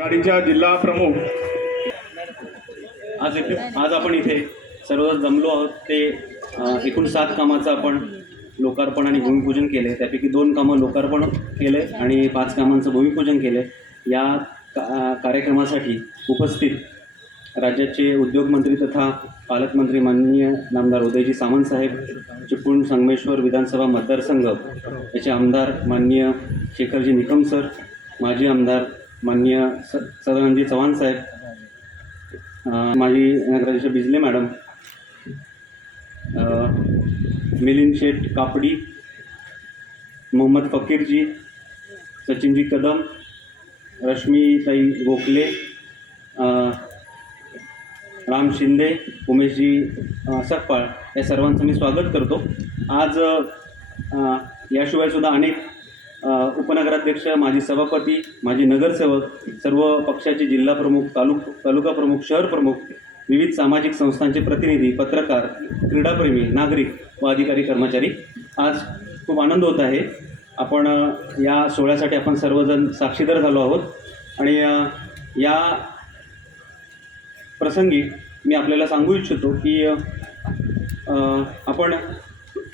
गाडीच्या जिल्हा प्रमुख. आज आज आपण इथे सर्व जमलो आहोत. ते एकूण सात कामाचं आपण लोकार्पण आणि भूमिपूजन केले त्यापैकी दोन कामं लोकार्पण केले आणि पाच कामांचं भूमिपूजन केले या का कार्यक्रमासाठी उपस्थित राज्याचे उद्योगमंत्री तथा पालकमंत्री माननीय नामदार उदयजी सामंत साहेब चिपळूण संगमेश्वर विधानसभा मतदारसंघ याचे आमदार माननीय शेखरजी निकम सर माजी आमदार माननीय स सदानंदजी चव्हाण साहेब. माजी नगराध्यक्ष बिजले मॅडम. मिलिंद शेठ कापडी मोहम्मद फकीरजी सचिनजी कदम रश्मीताई गोखले राम शिंदे उमेशजी सकपाळ या सर्वांचं मी स्वागत करतो. आज याशिवायसुद्धा याशिवाय सुद्धा अनेक उपनगराध्यक्ष माजी सभापती माजी नगरसेवक सर्व पक्षाचे जिल्हा प्रमुख तालुक तालुका प्रमुख शहर प्रमुख विविध सामाजिक संस्थांचे प्रतिनिधी पत्रकार क्रीडाप्रेमी नागरिक व अधिकारी कर्मचारी. आज खूप आनंद होत आहे. आपण या सोहळ्यासाठी आपण सर्वजण साक्षीदार झालो आहोत. आणि या प्रसंगी मी आपल्याला सांगू इच्छितो की आपण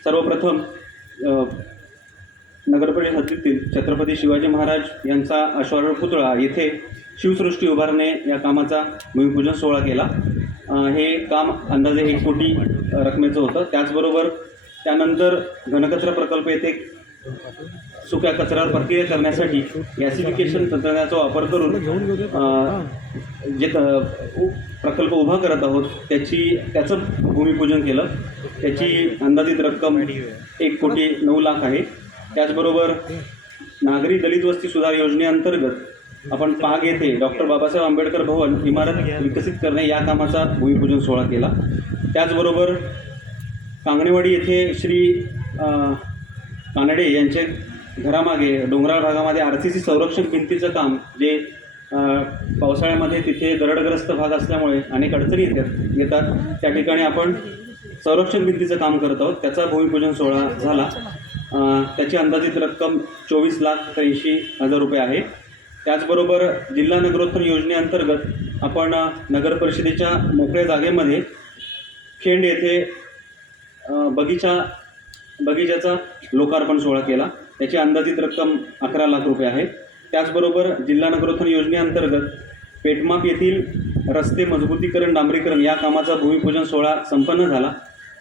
सर्वप्रथम नगरपरिषद हद्दीतील छत्रपती शिवाजी महाराज यांचा अश्वारूढ पुतळा येथे शिवसृष्टी उभारणे या कामाचा भूमिपूजन सोहळा केला. हे काम अंदाजे एक कोटी रकमेचं होतं. त्याचबरोबर त्यानंतर घनकचरा प्रकल्प येथे सुक्या कचऱ्यावर प्रक्रिया करण्यासाठी गॅसिफिकेशन तंत्रज्ञानाचा वापर करून जे त- उ- प्रकल्प उभा करत आहोत त्याची त्याचं भूमिपूजन केलं. त्याची अंदाजित रक्कम एक कोटी नऊ लाख आहे. त्याचबरोबर नागरी दलित वस्ती सुधार योजनेअंतर्गत आपण पाग येथे डॉक्टर बाबासाहेब आंबेडकर भवन इमारत विकसित करणे या कामाचा भूमिपूजन सोहळा केला. त्याचबरोबर कांगणेवाडी येथे श्री कानडे यांचे घरामागे डोंगराळ भागामध्ये आर सी सी संरक्षण भिंतीचं काम जे पावसाळ्यामध्ये तिथे दरडग्रस्त भाग असल्यामुळे अनेक अडचणी येतात येतात. त्या ठिकाणी आपण संरक्षण भिंतीचं काम करत आहोत. त्याचा भूमिपूजन सोहळा झाला. त्याची अंदाजित रक्कम चोवीस लाख त्र्याऐंशी हजार रुपये आहे. त्याचबरोबर जिल्हा नगरोत्थान योजनेअंतर्गत आपण नगरपरिषदेच्या नगर परिषदेच्या मोकळ्या जागेमध्ये खेंड येथे बगीचा बगीचाचा लोकार्पण सोहळा केला. त्याची अंदाजित रक्कम अकरा लाख रुपये आहे. त्याचबरोबर जिल्हा नगरोत्थान योजनेअंतर्गत पेटमाप येथील रस्ते मजबूतीकरण डांबरीकरण या कामाचा भूमिपूजन सोहळा संपन्न झाला.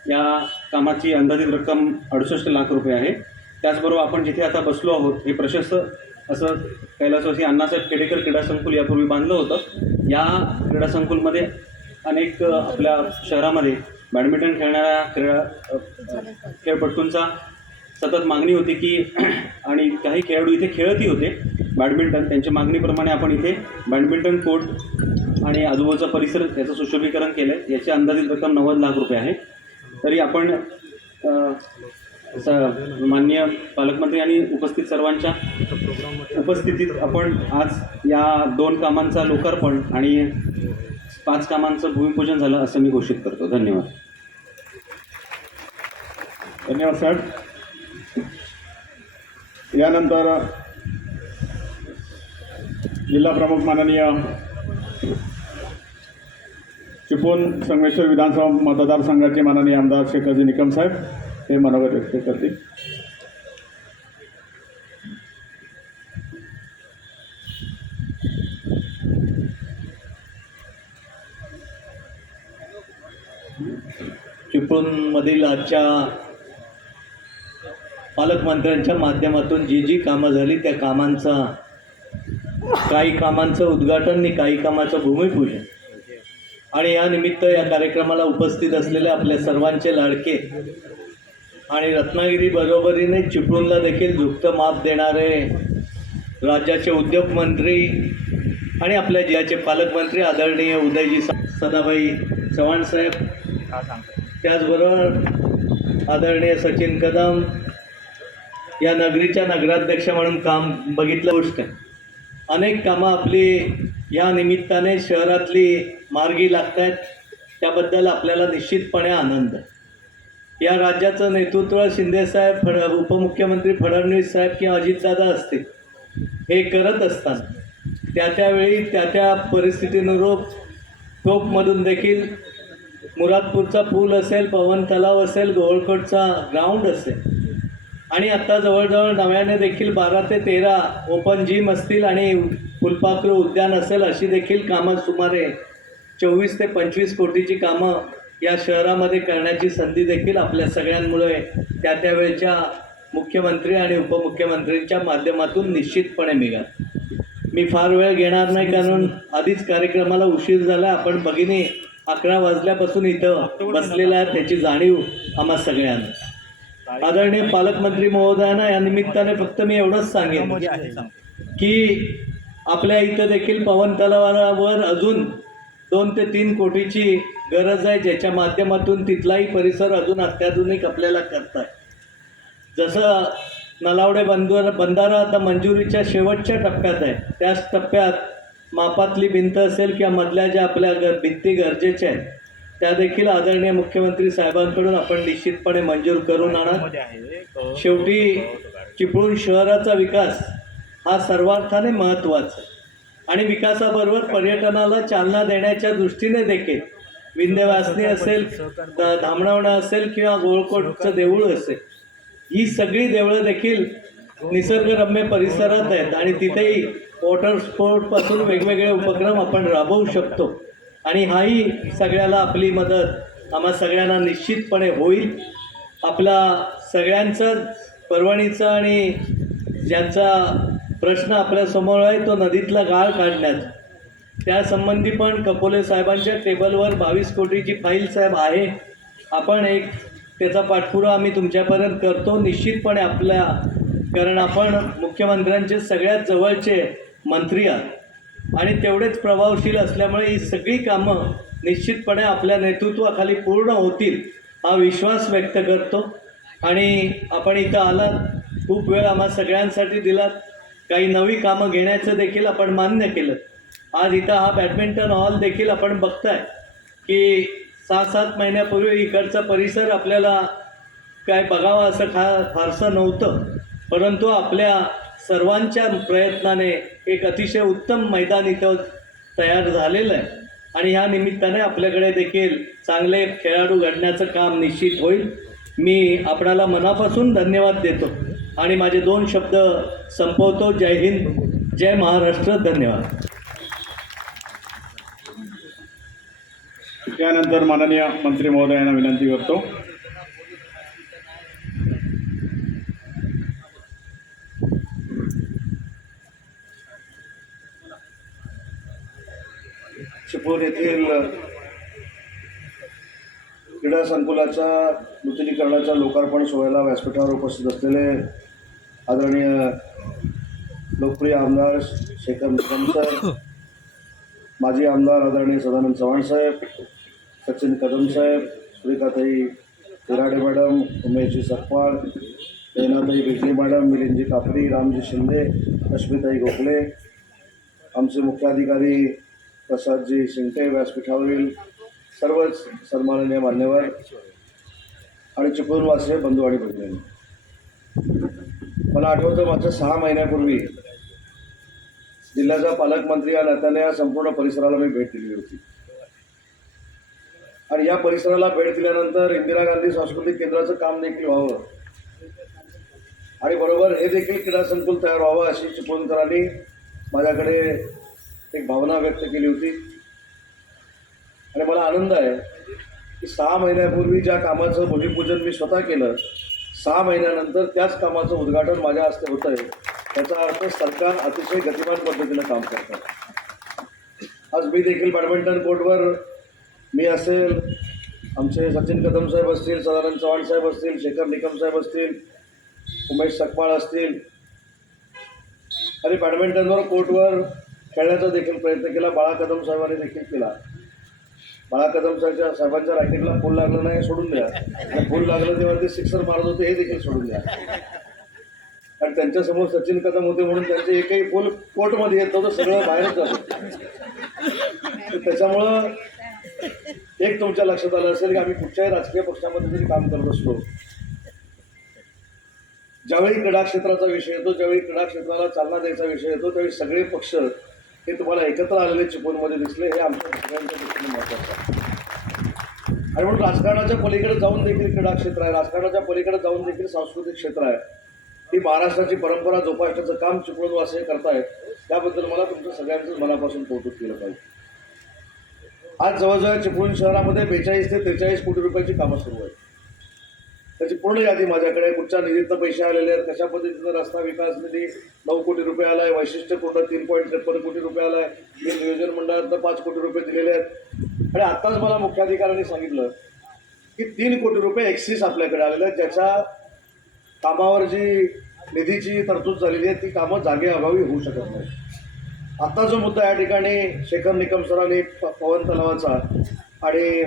या कामाची अंदाजित रक्कम अडुसष्ट लाख रुपये आहे. त्याचबरोबर आपण जिथे आता बसलो आहोत हे प्रशस्त असं कैलासवासी अण्णासाहेब खेडेकर क्रीडा संकुल यापूर्वी बांधलं होतं. या क्रीडा संकुलमध्ये अनेक आपल्या शहरामध्ये बॅडमिंटन खेळणाऱ्या क्रीडा अ, खेळपट्टूंचा सतत मागणी होती की आणि काही खेळाडू इथे खेळतही होते. बॅडमिंटन त्यांच्या मागणीप्रमाणे आपण इथे बॅडमिंटन कोर्ट आणि आजूबाजूचा परिसर याचं सुशोभीकरण केलं आहे याची अंदाजित रक्कम नव्वद लाख रुपये आहे. तरी आपण मान्य स माननीय पालकमंत्री आणि उपस्थित सर्वांच्या उपस्थितीत आपण आज या दोन कामांचा लोकार्पण आणि पाच कामांचं भूमिपूजन झालं असं मी घोषित करतो. धन्यवाद. धन्यवाद साहेब. यानंतर जिल्हा प्रमुख माननीय चिपळूण संगमेश्वर विधानसभा मतदारसंघाचे माननीय आमदार शेखरजी निकम साहेब हे मनोगत व्यक्त करतील. चिपळूणमधील आजच्या पालकमंत्र्यांच्या माध्यमातून जी जी कामं झाली त्या कामांचा काही कामांचं उद्घाटन आणि काही कामाचं भूमिपूजन. आणि या निमित्त या कार्यक्रमाला उपस्थित असलेले आपल्या सर्वांचे लाडके आणि रत्नागिरी बरोबरीने चिपळूणला देखील झुकतं माप देणारे राज्याचे उद्योगमंत्री आणि आपल्या जिल्ह्याचे पालकमंत्री आदरणीय उदयजी सा- सदाभाई चव्हाण साहेब त्याचबरोबर आदरणीय सचिन कदम या नगरीच्या नगराध्यक्ष म्हणून काम बघितलं गोष्ट आहे. अनेक कामं आपली या निमित्ताने शहरातली मार्गी लागत आहेत त्याबद्दल आपल्याला निश्चितपणे आनंद. या राज्याचं नेतृत्व शिंदेसाहेब फड उपमुख्यमंत्री फडणवीस साहेब किंवा अजितदादा असतील हे करत असताना त्या त्यावेळी त्या त्या परिस्थितीनुरूप टोपमधून देखील मुरादपूरचा पूल असेल पवन तलाव असेल गोवळकोटचा ग्राउंड असेल आणि आत्ता जवळजवळ नव्याने देखील बारा ते तेरा ओपन जिम असतील आणि फुलपाखरू उद्यान असेल अशी देखील कामं सुमारे चोवीस ते पंचवीस कोटीची कामं या शहरामध्ये करण्याची संधी देखील आपल्या सगळ्यांमुळे त्या त्यावेळच्या मुख्यमंत्री आणि उपमुख्यमंत्र्यांच्या माध्यमातून निश्चितपणे मिळाल. मी फार वेळ घेणार नाही कारण आधीच कार्यक्रमाला उशीर झाला. आपण भगिनी अकरा वाजल्यापासून इथं बसलेला आहे त्याची जाणीव आम्हा सगळ्यांना. आदरणीय पालकमंत्री महोदयांना या निमित्ताने फक्त मी एवढंच सांगेन की आपल्या इथं देखील पवन तलावावर अजून दोन ते तीन कोटीची गरज आहे ज्याच्या माध्यमातून तिथलाही परिसर अजून अत्याधुनिक आपल्याला करता आहे जसं नलावडे बंदर बंधारा आता मंजुरीच्या शेवटच्या टप्प्यात आहे. त्याच टप्प्यात मापातली भिंत असेल किंवा मधल्या ज्या आपल्या ग भिंती गरजेच्या आहेत त्या देखील आदरणीय मुख्यमंत्री साहेबांकडून आपण निश्चितपणे मंजूर करून आणा शेवटी चिपळूण शहराचा विकास हा सर्वार्थाने महत्त्वाचा आहे. आणि विकासाबरोबर पर्यटनाला चालना देण्याच्या दृष्टीने देखील. विंध्यवासनी असेल धामणवणा असेल किंवा गोळकोटचं देऊळ असेल ही सगळी देवळं देखील निसर्गरम्य परिसरात आहेत. आणि तिथेही वॉटर स्पोर्टपासून वेगवेगळे उपक्रम आपण राबवू शकतो. आणि हाही सगळ्याला आपली मदत. आम्हा सगळ्यांना निश्चितपणे होईल. आपला सगळ्यांचं परवणीचा आणि ज्यांचा प्रश्न आपल्यासमोर आहे तो नदीतला गाळ काढण्याचा त्यासंबंधी पण कपोले साहेबांच्या टेबलवर बावीस कोटीची फाईल साहेब आहे. आपण एक त्याचा पाठपुरा आम्ही तुमच्यापर्यंत करतो. निश्चितपणे आपल्या कारण आपण मुख्यमंत्र्यांचे सगळ्यात जवळचे मंत्री आहात. आणि तेवढेच प्रभावशील असल्यामुळे ही सगळी कामं निश्चितपणे आपल्या नेतृत्वाखाली पूर्ण होतील हा विश्वास व्यक्त करतो. आणि आपण इथं आलात खूप वेळ आम्हा सगळ्यांसाठी दिलात. काही नवी कामं घेण्याचं देखील आपण मान्य केलं. आज इथं हा बॅडमिंटन हॉल देखील आपण बघताय की सहा सात महिन्यापूर्वी इकडचा परिसर आपल्याला काय बघावं असं खा फारसं नव्हतं. परंतु आपल्या सर्वांच्या प्रयत्नाने एक अतिशय उत्तम मैदान इथं तयार झालेलं आहे. आणि ह्या निमित्ताने आपल्याकडे देखील चांगले खेळाडू घडण्याचं काम निश्चित होईल. मी आपणाला मनापासून धन्यवाद देतो. आणि माझे दोन शब्द संपवतो. जय हिंद जय महाराष्ट्र. धन्यवाद. त्यानंतर माननीय मंत्री महोदयांना विनंती करतो. चिपळूण येथील क्रीडा संकुलाच्या नूतनीकरणाच्या लोकार्पण सोहळ्याला व्यासपीठावर उपस्थित असलेले आदरणीय लोकप्रिय आमदार शेखर निकम सर माजी आमदार आदरणीय सदानंद चव्हाण साहेब सचिन कदम साहेब श्रीकाताई तिराडे मॅडम उमेशजी सकपाळ नैनाताई बिजली मॅडम मिलिंदजी कापडी रामजी शिंदे अश्मिताई गोखले आमचे मुख्याधिकारी प्रसादजी शिंगटे व्यासपीठावरील सर्वच सन्माननीय मान्यवर आणि चिपळूणवासीय बंधू आणि भगिनी. मला आठवतं मागच्या सहा महिन्यापूर्वी जिल्ह्याचा पालकमंत्री या नात्याने या संपूर्ण परिसराला मी भेट दिली होती. आणि या परिसराला भेट दिल्यानंतर इंदिरा गांधी सांस्कृतिक केंद्राचं काम देखील व्हावं. आणि बरोबर हे देखील क्रीडा संकुल तयार व्हावं अशी चिपळूणकरांनी माझ्याकडे एक भावना व्यक्त केली होती. आणि मला आनंद आहे की सहा महिन्यापूर्वी ज्या कामाचं भूमिपूजन मी स्वतः केलं सहा महिन्यानंतर त्याच कामाचं उद्घाटन माझ्या हस्ते होतं आहे. त्याचा अर्थ सरकार अतिशय गतिमान पद्धतीनं काम करतं आज मी देखील बॅडमिंटन कोर्टवर मी असेल आमचे सचिन कदम साहेब असतील सदानंद चव्हाण साहेब असतील शेखर निकम साहेब असतील उमेश सकपाळ असतील. आणि बॅडमिंटनवर कोर्टवर खेळण्याचा देखील प्रयत्न केला. बाळा कदम साहेबांनी देखील केला. बाळा कदम साहेबच्या साहेबांच्या रॅकेटला फुल लागलं नाही सोडून द्या जर फुल लागलं तेव्हा ते सिक्सर मारत होते हे देखील सोडून द्या कारण त्यांच्यासमोर सचिन कदम होते म्हणून त्यांचे एकही फुल कोर्टमध्ये येत नव्हतं सगळं बाहेरच तर त्याच्यामुळं एक तुमच्या लक्षात आलं असेल की आम्ही कुठच्याही राजकीय पक्षामध्ये जरी काम करत असलो ज्यावेळी क्रीडा क्षेत्राचा विषय येतो ज्यावेळी क्रीडा क्षेत्राला चालना द्यायचा विषय येतो त्यावेळी सगळे पक्ष हे तुम्हाला एकत्र आलेले चिपळूणमध्ये दिसले हे आमच्या सगळ्यांच्या दृष्टीने महत्त्वाचं आहे. आणि म्हणून राजकारणाच्या पलीकडे जाऊन देखील क्रीडा क्षेत्र आहे. राजकारणाच्या पलीकडे जाऊन देखील सांस्कृतिक क्षेत्र आहे. ही महाराष्ट्राची परंपरा जोपासण्याचं काम चिपळूणवासी करतायत त्याबद्दल मला तुमचं सगळ्यांचंच मनापासून कौतुक केलं पाहिजे. आज जवळजवळ चिपळूण शहरामध्ये बेचाळीस ते त्रेचाळीस कोटी रुपयाची कामं सुरू आहेत. त्याची पूर्ण यादी माझ्याकडे कुठच्या निधीतनं पैसे आलेले आहेत कशा पद्धतीनं रस्ता विकास निधी नऊ कोटी रुपये आला आहे वैशिष्ट्यपूर्ण तीन पॉईंट त्रेपन्न कोटी रुपये आला आहे मी नियोजन मंडळातनं पाच कोटी रुपये दिलेले आहेत. आणि आत्ताच मला मुख्याधिकाऱ्यांनी सांगितलं की तीन कोटी रुपये एक्सिस आपल्याकडे आलेले आहेत. ज्याच्या कामावर जी निधीची तरतूद झालेली आहे ती कामं जागेअभावी होऊ शकत नाही आत्ता जो मुद्दा या ठिकाणी शेखर निकम सरांनी प- पवन तलावाचा आणि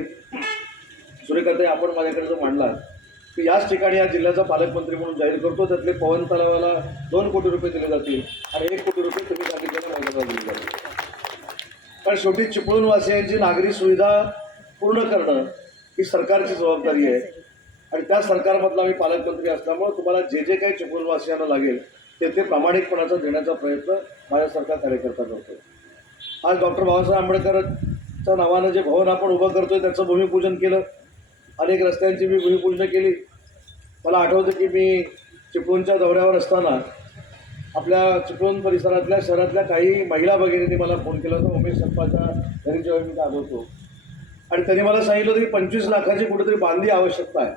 सूर्यकांत आपण माझ्याकडे जो मांडला याच ठिकाणी या जिल्ह्याचा पालकमंत्री म्हणून जाहीर करतो त्यातले पवन तलावाला दोन कोटी रुपये दिले जातील आणि एक कोटी रुपये तुम्ही सांगितलेल्या मैदानाला दिले जातील. कारण शेवटी चिपळूणवासियांची नागरी सुविधा पूर्ण करणं ही सरकारची जबाबदारी आहे. आणि त्या सरकारमधला मी पालकमंत्री असल्यामुळं तुम्हाला जे जे काही चिपळूणवासियांना लागेल ते ते प्रामाणिकपणाचा देण्याचा प्रयत्न माझ्या सरकार कार्यकर्ता करतो आज डॉक्टर बाबासाहेब आंबेडकरच्या नावानं जे भवन आपण उभं करतोय त्याचं भूमिपूजन केलं. अनेक रस्त्यांची मी भूमिपूजन केली. मला आठवतं की मी चिपळूणच्या दौऱ्यावर असताना आपल्या चिपळूण परिसरातल्या शहरातल्या काही महिला भगिनींनी मला फोन केला होता. उमेश सप्पाच्या घरी जेव्हा मी आलो होतो. आणि त्यांनी मला सांगितलं होतं की पंचवीस लाखाची कुठेतरी बांधी आवश्यकता आहे.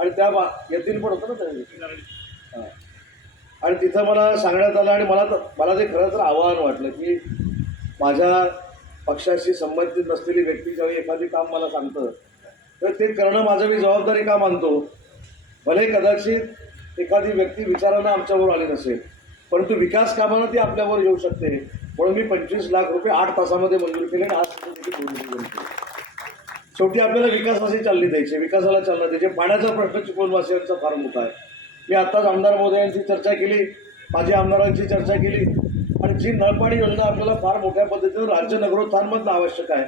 आणि त्या बा येतील पण होतं ना त्या हां. आणि तिथं मला सांगण्यात आलं आणि मला तर मला ते खरं तर आव्हान वाटलं की माझ्या पक्षाशी संबंधित नसलेली व्यक्ती ज्यावेळी एखादी काम मला सांगतं तर ते करणं माझं मी जबाबदारी का मानतो? भले कदाचित एखादी व्यक्ती विचारानं आमच्यावर आली नसेल परंतु विकास कामानं ती आपल्यावर येऊ शकते. म्हणून मी पंचवीस लाख रुपये आठ तासामध्ये मंजूर केले आणि आज देखील मंजूर केले शेवटी आपल्याला विकासाची चालली द्यायची विकासाला चालना द्यायची. पाण्याचा प्रश्न चिपळूणवासियांचा फार मोठा आहे. मी आत्ताच आमदार महोदयांची चर्चा केली माझी आमदारांची चर्चा केली आणि जी नळपाणी योजना आपल्याला फार मोठ्या पद्धतीनं राज्य नगरोत्थानमधनं आवश्यक आहे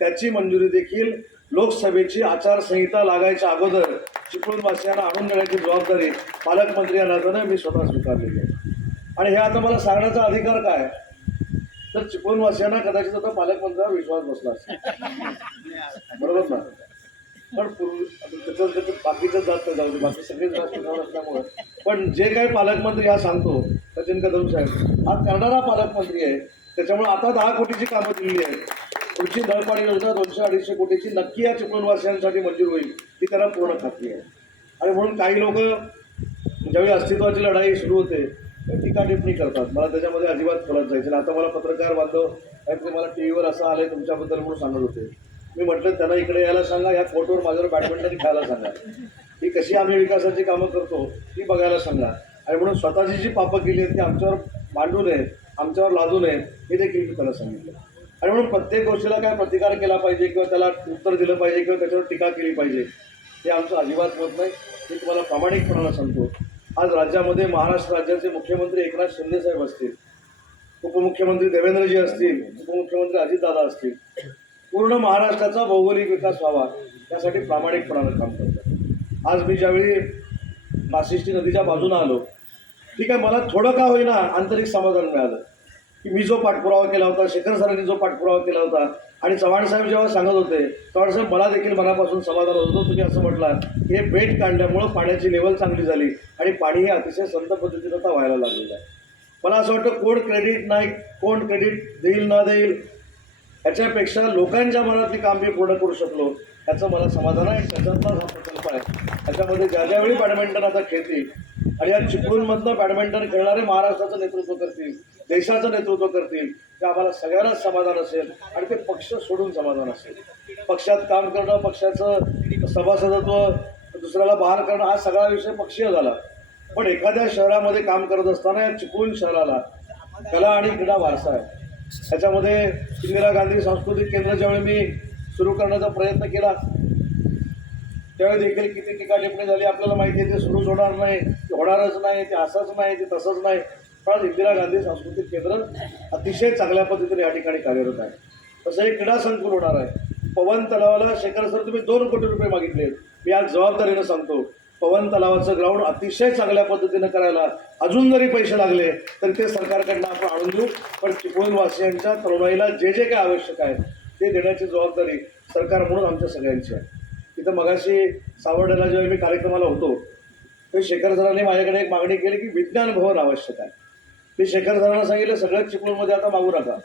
त्याची मंजुरी देखील लोकसभेची आचारसंहिता लागायच्या अगोदर चिपळूणवासियांना आणून देण्याची जबाबदारी पालकमंत्री या नात्यानं मी स्वतः स्वीकारलेली आहे. आणि हे आता मला सांगण्याचा अधिकार काय? तर चिपळूणवासियांना कदाचित आता पालकमंत्र्यावर विश्वास बसला असेल. बरोबर ना? पण पूर्वी त्याचं त्याचं बाकीचं जात नाही जाऊ दे. बाकी सगळेच राष्ट्रवाद असल्यामुळं. पण जे काही पालकमंत्री हा सांगतो सचिन कदम साहेब हा करणारा पालकमंत्री आहे. त्याच्यामुळे आता दहा कोटीची कामं दिलेली आहेत. पुढची नळपाणी योजना दोनशे अडीचशे कोटीची नक्की या चिपळूणवासियांसाठी मंजूर होईल ही त्यांना पूर्ण खात्री आहे. आणि म्हणून काही लोक ज्यावेळी अस्तित्वाची लढाई सुरू होते टीका टिप्पणी करतात. मला त्याच्यामध्ये अजिबात फरक जायचं आता मला पत्रकार बांधव काहीतरी मला टी व्हीवर असं आलं तुमच्याबद्दल म्हणून सांगत होते. मी म्हटलं त्यांना इकडे यायला सांगा या कोर्टवर माझ्यावर बॅडमिंटन खेळायला सांगा. ही कशी आम्ही विकासाची कामं करतो ती बघायला सांगा. आणि म्हणून स्वतःची जी पापं केली आहेत ती आमच्यावर मांडू नये आमच्यावर लादू नये हे देखील मी त्याला सांगितलं. आणि म्हणून प्रत्येक गोष्टीला काय प्रतिकार केला पाहिजे किंवा त्याला उत्तर दिलं पाहिजे किंवा त्याच्यावर टीका केली पाहिजे हे आमचं अजिबात होत नाही. मी तुम्हाला प्रामाणिकपणाला सांगतो. आज राज्यामध्ये महाराष्ट्र राज्याचे मुख्यमंत्री एकनाथ शिंदेसाहेब असतील उपमुख्यमंत्री देवेंद्रजी असतील उपमुख्यमंत्री अजितदादा असतील पूर्ण महाराष्ट्राचा भौगोलिक विकास व्हावा यासाठी प्रामाणिकपणानं काम करतात. आज मी ज्यावेळी वाशिष्ठी नदीच्या बाजूनं आलो ठीक आहे मला थोडं का होईना आंतरिक समाधान मिळालं. की मी जो पाठपुरावा केला होता शेखर सरांनी जो पाठपुरावा केला होता आणि चव्हाण साहेब जेव्हा सांगत होते चव्हाण साहेब मला देखील मनापासून समाधान होतो तुम्ही असं म्हटलं हे बेट काढल्यामुळं पाण्याची लेवल चांगली झाली आणि पाणी हे अतिशय संत पद्धतीनं आता व्हायला लागलेलं आहे. मला असं वाटतं कोण क्रेडिट नाही कोण क्रेडिट देईल न देईल ह्याच्यापेक्षा लोकांच्या मनातली काम मी पूर्ण करू शकलो याचं मला समाधान आहे. त्याच्यातलाच हा प्रकल्प आहे. त्याच्यामध्ये ज्या ज्यावेळी बॅडमिंटन आता खेळतील आणि या चिपळूणमधनं बॅडमिंटन खेळणारे महाराष्ट्राचं नेतृत्व करतील देशाचं नेतृत्व करतील ते आम्हाला सगळ्यांनाच समाधान असेल आणि ते पक्ष सोडून समाधान असेल. पक्षात काम करणं पक्षाचं सभासदत्व दुसऱ्याला बाहेर करणं हा सगळा विषय पक्षीय झाला. पण एखाद्या शहरामध्ये काम करत असताना या चिपळूण शहराला कला आणि क्रीडा वारसा आहे. त्याच्यामध्ये इंदिरा गांधी सांस्कृतिक केंद्र ज्यावेळी मी सुरू करण्याचा प्रयत्न केला त्यावेळी देखील किती टीका टिप्पणी झाली आपल्याला माहिती आहे ते सुरूच होणार नाही ते होणारच नाही ते असंच नाही ते तसंच नाही. पण आज इंदिरा गांधी सांस्कृतिक केंद्र अतिशय चांगल्या पद्धतीने या ठिकाणी कार्यरत आहे. तसं एक क्रीडा संकुल होणार आहे. पवन तलावाला शेखर सर तुम्ही दोन कोटी रुपये मागितले मी आज जबाबदारीनं सांगतो. पवन तलावाचं ग्राउंड अतिशय चांगल्या पद्धतीनं करायला अजून जरी पैसे लागले तरी ते सरकारकडनं आपण आणून देऊ. पण चिपळूणवासियांच्या तरुणाईला जे जे काय आवश्यक आहे ते देण्याची जबाबदारी सरकार म्हणून आमच्या सगळ्यांची आहे. तिथं मगाशी सावडला जेव्हा मी कार्यक्रमाला होतो ते शेखर सरांनी माझ्याकडे एक मागणी केली की विज्ञान भवन आवश्यक आहे. मी शेखर सरांना सांगितलं सगळ्यात चिपळूणमध्ये आता मागू नका.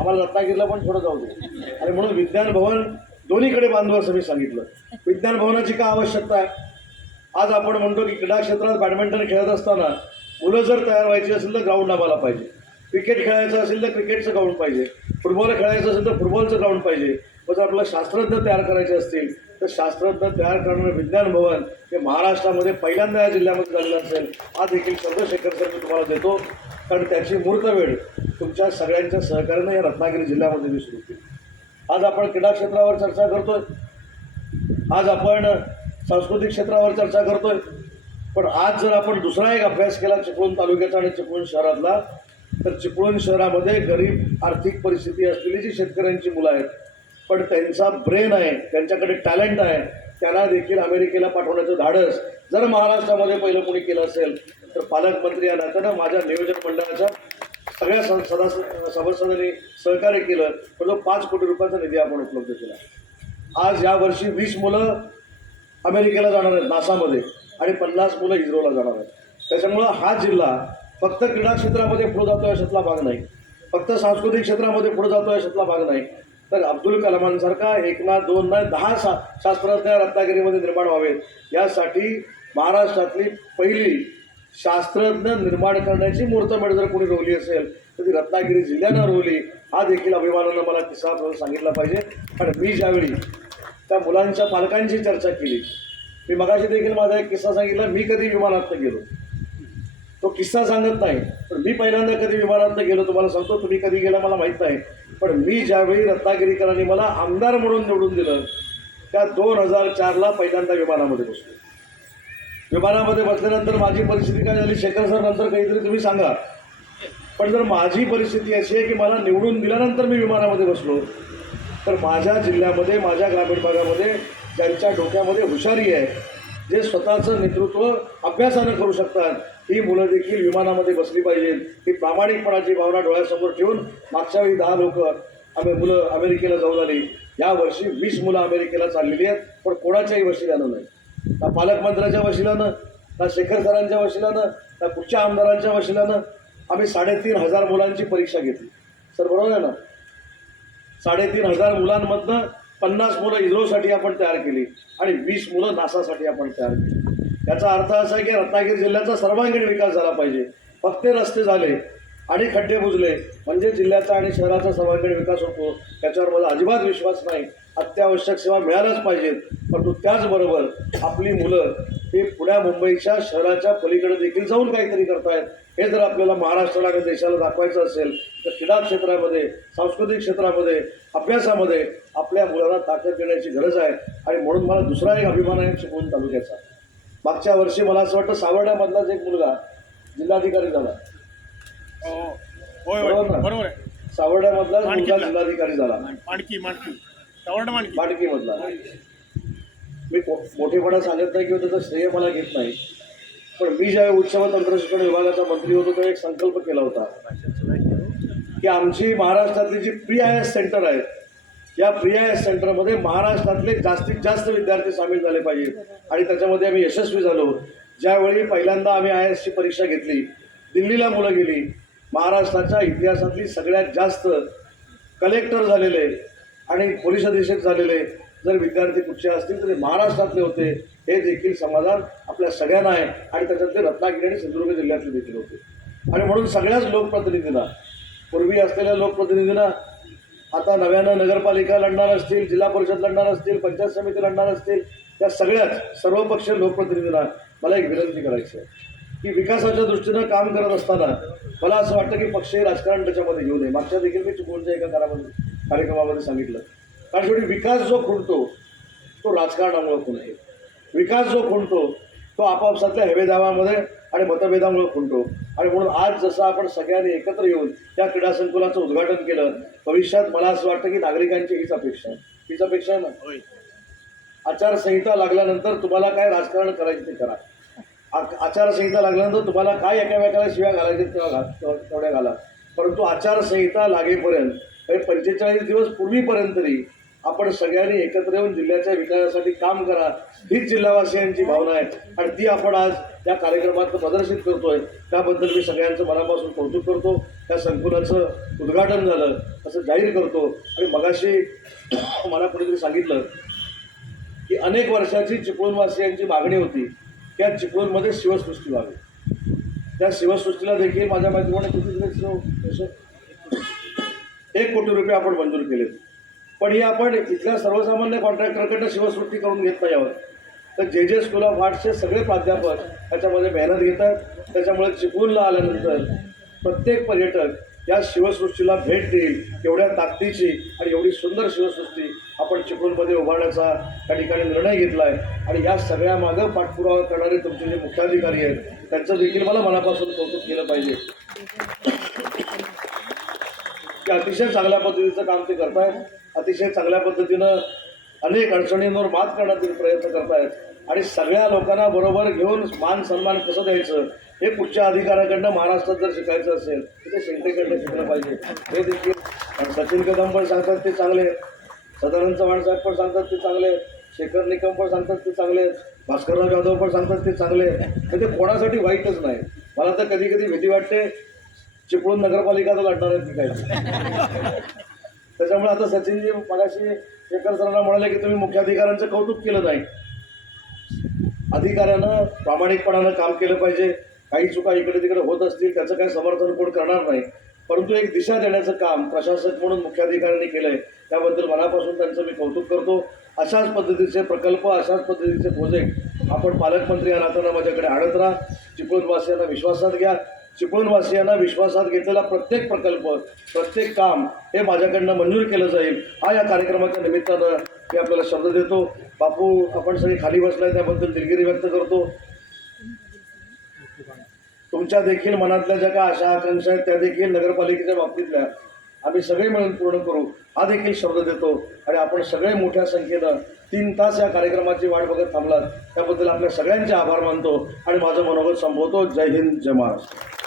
आम्हाला रत्नागिरीला पण थोडं जाऊ दे. आणि म्हणून विज्ञान भवन दोन्हीकडे बांधू असं मी सांगितलं. विज्ञान भवनाची का आवश्यकता आहे? आज आपण म्हणतो की क्रीडा क्षेत्रात बॅडमिंटन खेळत असताना मुलं जर तयार व्हायची असेल तर ग्राउंड आम्हाला पाहिजे. क्रिकेट खेळायचं असेल तर क्रिकेटचं ग्राउंड पाहिजे. फुटबॉल खेळायचं असेल तर फुटबॉलचं ग्राउंड पाहिजे. मग जर आपल्याला शास्त्रज्ञ तयार करायचे असतील तर शास्त्रज्ञ तयार करणारं विज्ञान भवन हे महाराष्ट्रामध्ये पहिल्यांदा या जिल्ह्यामध्ये झालेलं असेल. आज देखील चंद्रशेखर सर मी तुम्हाला देतो. कारण त्याची मुहूर्तवेळ तुमच्या सगळ्यांच्या सहकार्याने या रत्नागिरी जिल्ह्यामध्ये मी सुरू केली. आज आपण क्रीडा क्षेत्रावर चर्चा करतोय. आज आपण सांस्कृतिक क्षेत्रावर चर्चा करतोय. पण आज जर आपण दुसरा एक अभ्यास केला चिपळूण तालुक्याचा आणि चिपळूण शहरातला तर चिपळूण शहरामध्ये गरीब आर्थिक परिस्थिती असलेली जी शेतकऱ्यांची मुलं आहेत पण त्यांचा ब्रेन आहे त्यांच्याकडे टॅलेंट आहे त्यांना देखील अमेरिकेला पाठवण्याचं धाडस. जर महाराष्ट्रामध्ये पहिलं कोणी केलं असेल तर पालकमंत्री या नात्यानं माझ्या नियोजन मंडळाच्या सगळ्या सं- सदस्य सभासदांनी सहकार्य केलं पण तो पाच कोटी रुपयाचा निधी आपण उपलब्ध केला. आज यावर्षी वीस मुलं अमेरिकेला जाणार आहेत नासामध्ये. आणि पन्नास मुलं इस्रोला जाणार आहेत. त्याच्यामुळं हा जिल्हा फक्त क्रीडा क्षेत्रामध्ये पुढे जातो याच्यातला भाग नाही. फक्त सांस्कृतिक क्षेत्रामध्ये पुढे जातो याच्यातला भाग नाही. तर अब्दुल कलामांसारखा एक ना दोन ना दहा सा शास्त्रज्ञ रत्नागिरीमध्ये निर्माण व्हावेत. यासाठी महाराष्ट्रातली पहिली शास्त्रज्ञ निर्माण करण्याची मूर्तमेढ जर कोणी रोवली असेल तर ती रत्नागिरी जिल्ह्यानं रोवली. हा देखील अभिमानानं मला किस्सा सांगितला पाहिजे. आणि मी ज्यावेळी त्या मुलांच्या पालकांची चर्चा केली. मी मगाशी देखील माझा एक किस्सा सांगितला मी कधी विमानात गेलो. तो किस्सा सांगत नाही पण मी पहिल्यांदा कधी विमानात गेलो तुम्हाला सांगतो तुम्ही कधी गेला मला माहीत नाही. पण मी ज्यावेळी रत्नागिरीकरांनी मला आमदार म्हणून निवडून दिलं त्या दोन हजार चारला पहिल्यांदा विमानामध्ये बसलो. विमानामध्ये बसल्यानंतर माझी परिस्थिती काय झाली शेखर सर नंतर काहीतरी तुम्ही सांगा. पण जर माझी परिस्थिती अशी आहे की मला निवडून दिल्यानंतर मी विमानामध्ये बसलो तर माझ्या जिल्ह्यामध्ये माझ्या ग्रामीण भागामध्ये ज्यांच्या डोक्यामध्ये हुशारी आहे जे स्वतःचं नेतृत्व अभ्यासानं करू शकतात ही मुलं देखील विमानामध्ये बसली पाहिजेत. ही प्रामाणिकपणाची भावना डोळ्यासमोर ठेवून मागच्या वेळी दहा लोक आम्ही मुलं अमेरिकेला जाऊन आली. या वर्षी वीस मुलं अमेरिकेला चाललेली आहेत पण कोणाच्याही वशिल्यानं नाही. ना पालकमंत्र्याच्या वशिल्यानं ना शेखर सरांच्या वशिल्यानं ना कुठच्या आमदारांच्या वशिल्यानं आम्ही साडेतीन हजार मुलांची परीक्षा घेतली. सर बरोबर आहे ना? साडेतीन हजार मुलांमधनं पन्नास मुलं इस्रोसाठी आपण तयार केली आणि वीस मुलं नासासाठी आपण तयार केली. याचा अर्थ असा आहे की रत्नागिरी जिल्ह्याचा सर्वांगीण विकास झाला पाहिजे. फक्त रस्ते झाले आणि खड्डे बुजले म्हणजे जिल्ह्याचा आणि शहराचा सर्वांगीण विकास होतो. त्याच्यावर मला अजिबात विश्वास नाही. अत्यावश्यक सेवा मिळाल्याच पाहिजेत. परंतु त्याचबरोबर आपली मुलं ही पुण्या मुंबईच्या शहराच्या पलीकडे देखील जाऊन काहीतरी करतायत. हे जर आपल्याला महाराष्ट्राला आणि देशाला दाखवायचं असेल तर क्रीडा क्षेत्रामध्ये सांस्कृतिक क्षेत्रामध्ये अभ्यासामध्ये आपल्या मुलांना ताकद देण्याची गरज आहे. आणि म्हणून मला दुसरा एक अभिमान आहे चिपळूण तालुक्याचा. मागच्या वर्षी मला असं वाटतं सावर्ड्यामधलाच एक मुलगा जिल्हाधिकारी झाला. होय बरोबर सावर्ड्यामधलाच मुलगा. जिल्हाधिकारी झाला. माणकी माणकी सावर्ण माणकी माडकीमधला मी मो- मोठेपणा सांगत नाही किंवा त्याचं श्रेय मला घेत नाही. पण मी ज्यावेळी उच्च व तंत्रशिक्षण विभागाचा मंत्री होतो तेव्हा एक संकल्प केला होता की आमची महाराष्ट्रातली जी प्री आय एस सेंटर आहेत या प्री आय एस सेंटरमध्ये महाराष्ट्रातले जास्तीत जास्त विद्यार्थी सामील झाले पाहिजेत. आणि त्याच्यामध्ये आम्ही यशस्वी झालो. ज्यावेळी पहिल्यांदा आम्ही आय एसची परीक्षा घेतली दिल्लीला मुलं गेली महाराष्ट्राच्या इतिहासातली सगळ्यात जास्त कलेक्टर झालेले आणि पोलीस अधीक्षक झालेले जर विद्यार्थी कुठचे असतील तर ते महाराष्ट्रातले होते हे देखील समाधान आपल्या सगळ्यांना आहे. आणि त्याच्यातले रत्नागिरी आणि सिंधुदुर्ग जिल्ह्यातले देखील होते. आणि म्हणून सगळ्याच लोकप्रतिनिधींना पूर्वी असलेल्या लोकप्रतिनिधींना आता नव्यानं नगरपालिका लढणार असतील जिल्हा परिषद लढणार असतील पंचायत समिती लढणार असतील या सगळ्याच सर्वपक्षीय लोकप्रतिनिधींना मला एक विनंती करायची आहे की विकासाच्या दृष्टीनं काम करत असताना मला असं वाटतं की पक्षीय राजकारण त्याच्यामध्ये घेऊ नये. मागच्या देखील मी चिपळूणच्या एका कारामध्ये कार्यक्रमामध्ये सांगितलं. कारण शेवटी विकास जो खुंटतो तो राजकारणामुळे खुण आहे विकास जो खुंटतो तो आपापसातल्या हेवेदावामध्ये आणि मतभेदामुळे खुंटतो. आणि म्हणून आज जसं आपण सगळ्यांनी एकत्र येऊन त्या क्रीडा संकुलाचं उद्घाटन केलं भविष्यात मला असं वाटतं की नागरिकांची हीच अपेक्षा आहे. हीच अपेक्षा आहे ना? आचारसंहिता लागल्यानंतर तुम्हाला काय राजकारण करायचं ते करा. आचारसंहिता लागल्यानंतर तुम्हाला काय एकामेकाला शिव्या घालायचे तेव्हा घाल तेवढ्या घाला. परंतु आचारसंहिता लागेपर्यंत पंचेचाळीस दिवस पूर्वीपर्यंत तरी आपण सगळ्यांनी एकत्र येऊन जिल्ह्याच्या विकासासाठी काम करा. हीच जिल्हावासियांची भावना आहे. आणि ती आपण आज या कार्यक्रमात प्रदर्शित करतोय. त्याबद्दल मी सगळ्यांचं मनापासून कौतुक करतो. त्या संकुलाचं उद्घाटन झालं असं जाहीर करतो. आणि मगाशी मला कुणीतरी सांगितलं की अनेक वर्षाची चिपळूणवासियांची मागणी होती त्या चिपळूणमध्ये शिवसृष्टी व्हावी. त्या शिवसृष्टीला देखील माझ्या माहितीप्रमाणे किती एक कोटी रुपये आपण मंजूर केले पण ही आपण इथल्या सर्वसामान्य कॉन्ट्रॅक्टरकडनं शिवसृष्टी करून घेत नाही आहोत. तर जे जे स्कूल ऑफ आर्ट्सचे सगळे प्राध्यापक त्याच्यामध्ये मेहनत घेतात त्याच्यामुळे चिपळूणला आल्यानंतर प्रत्येक पर्यटक या शिवसृष्टीला भेट देईल एवढ्या ताकदीची आणि एवढी सुंदर शिवसृष्टी आपण चिपळूणमध्ये उभारण्याचा त्या ठिकाणी निर्णय घेतला आहे आणि या सगळ्यामागं पाठपुरावा करणारे तुमचे जे मुख्याधिकारी आहेत त्यांचं देखील मला मनापासून कौतुक केलं पाहिजे. की अतिशय चांगल्या पद्धतीचं काम ते करतायत. अतिशय चांगल्या पद्धतीनं अनेक अडचणींवर मात करण्यातील प्रयत्न करतायत. आणि सगळ्या लोकांना बरोबर घेऊन मान सन्मान कसं द्यायचं हे कुठच्या अधिकाऱ्याकडनं महाराष्ट्रात जर शिकायचं असेल तर ते शेंटेकडनं शिकलं पाहिजे. हे देखील आणि सचिन कदम पण सांगतात ते चांगले. सदानंद चव्हाण साहेब पण सांगतात ते चांगले. शेखर निकम पण सांगतात ते चांगले. भास्करराव जाधव पण सांगतात ते चांगले. तर ते कोणासाठी वाईटच नाही. मला तर कधी कधी भीती वाटते चिपळूण नगरपालिका तर लढणार आहेत की काय? त्याच्यामुळे आता सचिनजी मगाशी शेखर सरांना म्हणाले की तुम्ही मुख्याधिकाऱ्यांचं कौतुक केलं नाही. अधिकाऱ्यानं प्रामाणिकपणानं काम केलं पाहिजे. काही चुका इकडे तिकडे होत असतील त्याचं काही समर्थन कोण करणार नाही. परंतु एक दिशा देण्याचं काम प्रशासक म्हणून मुख्याधिकाऱ्यांनी केलंय. त्याबद्दल मनापासून त्यांचं मी कौतुक करतो. अशाच पद्धतीचे प्रकल्प अशाच पद्धतीचे प्रोजेक्ट आपण पालकमंत्री या नात्यानं माझ्याकडे आणत राहा. चिपळूणवासियांना विश्वासात घ्या. चिपळूणवासियांना विश्वासात घेतलेला प्रत्येक प्रकल्प प्रत्येक काम हे माझ्याकडनं मंजूर केलं जाईल. हा या कार्यक्रमाच्या निमित्तानं मी आपल्याला शब्द देतो. बापू आपण सगळे खाली बसलाय त्याबद्दल दिलगिरी व्यक्त करतो. तुमच्या देखील मनातल्या ज्या काय आशा आकांक्षा आहेत त्या देखील नगरपालिकेच्या बाबतीतल्या आम्ही सगळे मिळून पूर्ण करू हा देखील शब्द देतो. आणि आपण सगळे मोठ्या संख्येनं तीन तास या कार्यक्रमाची वाट बघत थांबलात त्याबद्दल आपल्या सगळ्यांचे आभार मानतो आणि माझं मनोगत संपवतो. जय हिंद जय महाराष्ट्र.